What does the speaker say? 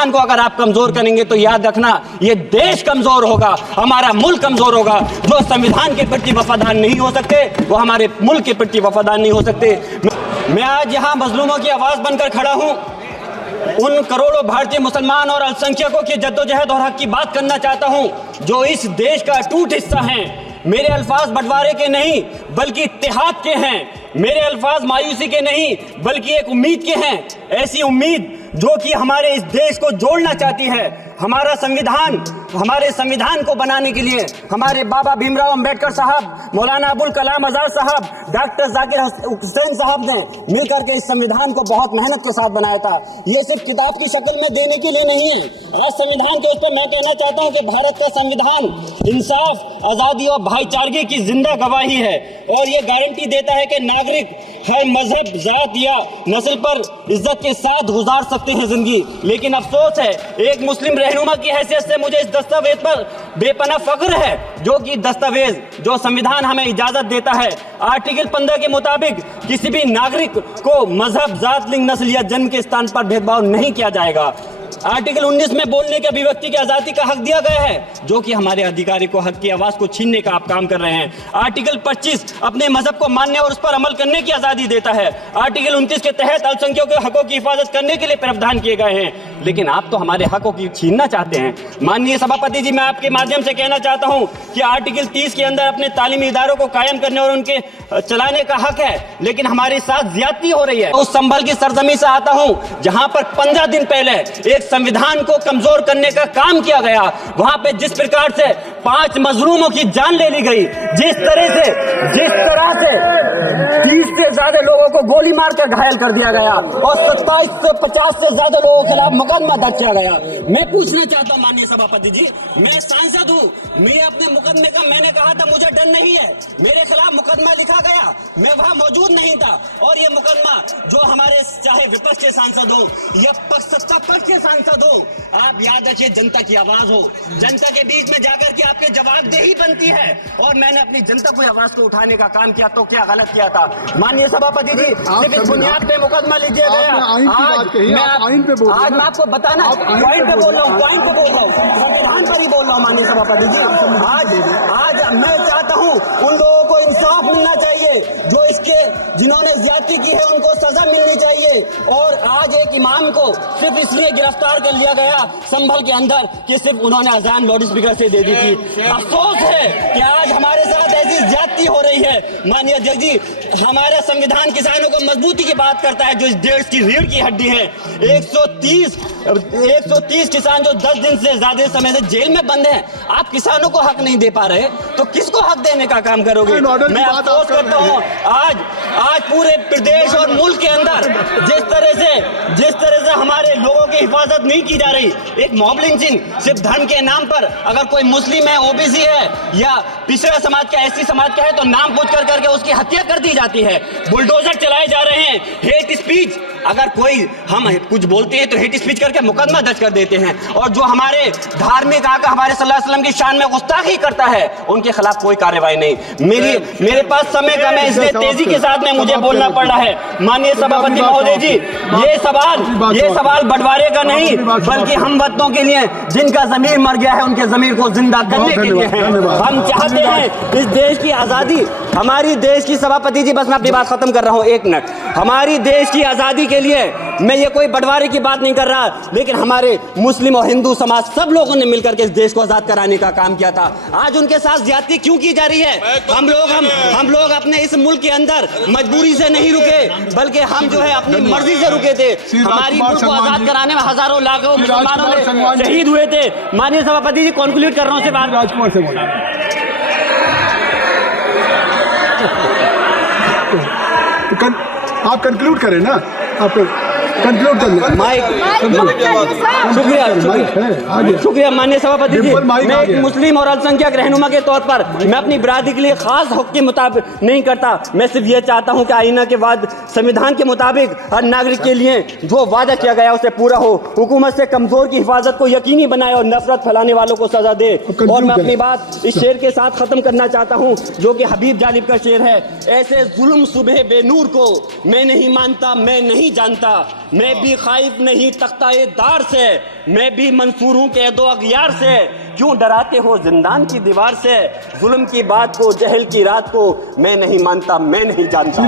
संविधान को अगर आप कमजोर करेंगे तो याद रखना ये देश कमजोर होगा, हमारा मुल्क कमजोर होगा। जो संविधान के प्रति वफादार नहीं हो सकते वो हमारे मुल्क के प्रति वफादार नहीं हो सकते। मैं आज यहाँ मजलूमों की आवाज बनकर खड़ा हूँ, उन करोड़ों भारतीय मुसलमान और अल्पसंख्यकों की जद्दोजहद और हक की बात करना चाहता हूँ जो इस देश का अटूट हिस्सा हैं। मेरे अल्फाज बंटवारे के नहीं बल्कि इत्तेहाद के हैं। मेरे अल्फाज मायूसी के नहीं बल्कि एक उम्मीद के हैं, ऐसी उम्मीद जो कि हमारे इस देश को जोड़ना चाहती है। हमारे संविधान को बनाने के लिए हमारे बाबा भीमराव अंबेडकर साहब, मौलाना अबुल कलाम आजाद साहब, डॉक्टर जाकिर हुसैन साहब ने मिलकर के इस संविधान को बहुत मेहनत के साथ बनाया था। ये सिर्फ किताब की शक्ल में देने के लिए नहीं है। आज संविधान के उस पर मैं कहना चाहता हूँ कि भारत का संविधान इंसाफ, आजादी और भाईचारे की जिंदा गवाही है और ये गारंटी देता है कि नागरिक हर मजहब, जात या नस्ल पर इज्जत के साथ गुजार सकते हैं जिंदगी। लेकिन अफसोस है, एक मुस्लिम रहनुमा की हैसियत से मुझे इस दस्तावेज पर बेपनाह फख्र है जो कि दस्तावेज जो संविधान हमें इजाजत देता है। आर्टिकल 15 के मुताबिक किसी भी नागरिक को मजहब, जात, लिंग, नस्ल या जन्म के स्थान पर भेदभाव नहीं किया जाएगा। आर्टिकल 19 में बोलने के, अभिव्यक्ति की आजादी का हक दिया गया है जो कि हमारे अधिकारी को हक की आवाज को छीनने का आप काम कर रहे हैं। आर्टिकल 25 अपने मजहब को मानने और उस पर अमल करने की आजादी देता है। आर्टिकल 29 के तहत अल्पसंख्यकों के हकों की हिफाजत करने के लिए प्रावधान किए गए हैं, लेकिन आप तो हमारे हकों की छीनना चाहते हैं। माननीय सभापति जी, मैं आपके माध्यम से कहना चाहता हूं कि आर्टिकल 30 के अंदर अपने तालीमी इदारों को कायम करने और उनके चलाने का हक है, लेकिन हमारे साथ ज्यादती हो रही है। उस संभल की सरजमी से आता हूं जहां पर 15 दिन पहले एक संविधान को कमजोर करने का काम किया गया। वहां पे जिस प्रकार से 5 मजलूमों की जान ले ली गई, जिस तरह से 30 से ज्यादा लोगों को गोली मारकर घायल कर दिया गया और 27 से 50 से ज्यादा लोगों के खिलाफ मुकदमा दर्ज किया गया। मैं पूछना चाहता हूं माननीय सभापति जी, मैं सांसद हूं, मैं अपने मुकदमे का, मैंने कहा था मुझे डर नहीं है, मेरे खिलाफ मुकदमा लिखा गया, मैं वहां मौजूद नहीं था और ये मुकदमा जो हमारे चाहे विपक्ष के सांसद हो या सत्ता पक्ष के सांसद हो, आप याद रखिए जनता की आवाज हो, जनता के बीच में जाकर के आपके जवाबदेही बनती है और मैंने अपनी जनता को आवाज को उठाने का काम किया तो क्या गलत किया था? माननीय सभापति जी, सिर्फ इस बुनियाद पे मुकदमा लीजिए गया। आज मैं आपको बताना पॉइंट पे बोल रहा हूँ, संविधान पर ही बोल रहा हूँ माननीय सभापति जी। आज मैं चाहता हूँ उन लोगों को इंसाफ मिलना चाहिए जो जिन्होंने ज्यादती की है, उनको सजा मिलनी चाहिए। और आज एक इमाम को सिर्फ इसलिए गिरफ्तार कर लिया गया संभल के अंदर कि सिर्फ उन्होंने अजान लाउड स्पीकर से दे दी थी। अफसोस है कि आज हमारे साथ ऐसी ज्यादती हो रही है। माननीय अध्यक्ष जी, हमारा संविधान किसानों को मजबूती की बात करता है जो इस देश की रीढ़ की हड्डी है। 130 किसान जो 10 दिन से ज्यादा समय से जेल में बंद हैं, आप किसानों को हक नहीं दे पा रहे तो किसको हक देने का काम करोगे? मैं अफसोस करता हूँ आज पूरे प्रदेश और मुल्क के अंदर जिस तरह से हमारे लोगों की हिफाजत नहीं की जा रही, एक मॉब लिंचिंग सिर्फ धर्म के नाम पर, अगर कोई मुस्लिम है, ओबीसी है या पिछड़ा समाज का, एससी समाज का है तो नाम पूछ करके उसकी हत्या कर दी जाती है, बुलडोजर चलाए जा रहे हैं। हेट स्पीच, अगर कोई हम कुछ बोलते हैं तो हेट स्पीच करके मुकदमा दर्ज कर देते हैं और जो हमारे धार्मिक आका हमारे सल्लल्लाहु अलैहि वसल्लम की शान में गुस्ताखी करता है उनके खिलाफ कोई कार्रवाई नहीं। मेरे पास समय कम है इसलिए तेजी के साथ में मुझे बोलना पड़ रहा है। माननीय सभापति महोदय जी, ये सवाल बंटवारे का नहीं बल्कि हम वतनों के लिए जिनका जमीर मर गया है उनके जमीर को जिंदा करने के लिए है। हम चाहते हैं इस देश की आजादी, हमारी देश की, सभापति जी बस मैं अपनी बात खत्म कर रहा हूँ, 1 मिनट। हमारी देश की आजादी के लिए मैं ये कोई बंटवारे की बात नहीं कर रहा, लेकिन हमारे मुस्लिम और हिंदू समाज सब लोगों ने मिलकर के इस देश को आजाद कराने का काम किया था। आज उनके साथ ज्यादती क्यों की जा रही है? हम लोग अपने इस मुल्क के अंदर मजबूरी से नहीं रुके बल्कि हम जो है अपनी मर्जी से रुके थे। हमारी मुल्क को आजाद कराने में हजारों लाखों मुसलमानों ने शहीद हुए थे। माननीय सभापति जी, कंक्लूड कर रहा हूँ, राजकुमार से बोला आप कंक्लूड करें ना, आप कंक्लूड कर लें। शुक्रिया माननीय सभापति जी। मैं एक मुस्लिम और अल्पसंख्यक रहनुमा के तौर पर मैं अपनी बिरादरी के लिए खास हक के मुताबिक नहीं करता। मैं सिर्फ ये चाहता हूँ कि आईना के बाद संविधान के मुताबिक हर नागरिक के लिए जो वादा किया गया उसे पूरा हो, हुकूमत से कमजोर की हिफाजत को यकीनी बनाए और नफरत फैलाने वालों को सजा दे। और मैं अपनी बात इस शेर के साथ खत्म करना चाहता हूँ जो कि हबीब जालिब का शेर है। ऐसे जुल्म सुबह बेनूर को मैं नहीं मानता, मैं नहीं जानता, मैं भी खाइफ नहीं तख्ताए दार से, मैं भी मंसूर हूँ कैदो अगियार से। क्यों डराते हो जिंदान की दीवार से, जुल्म की बात को, जहल की रात को मैं नहीं मानता, मैं नहीं जानता।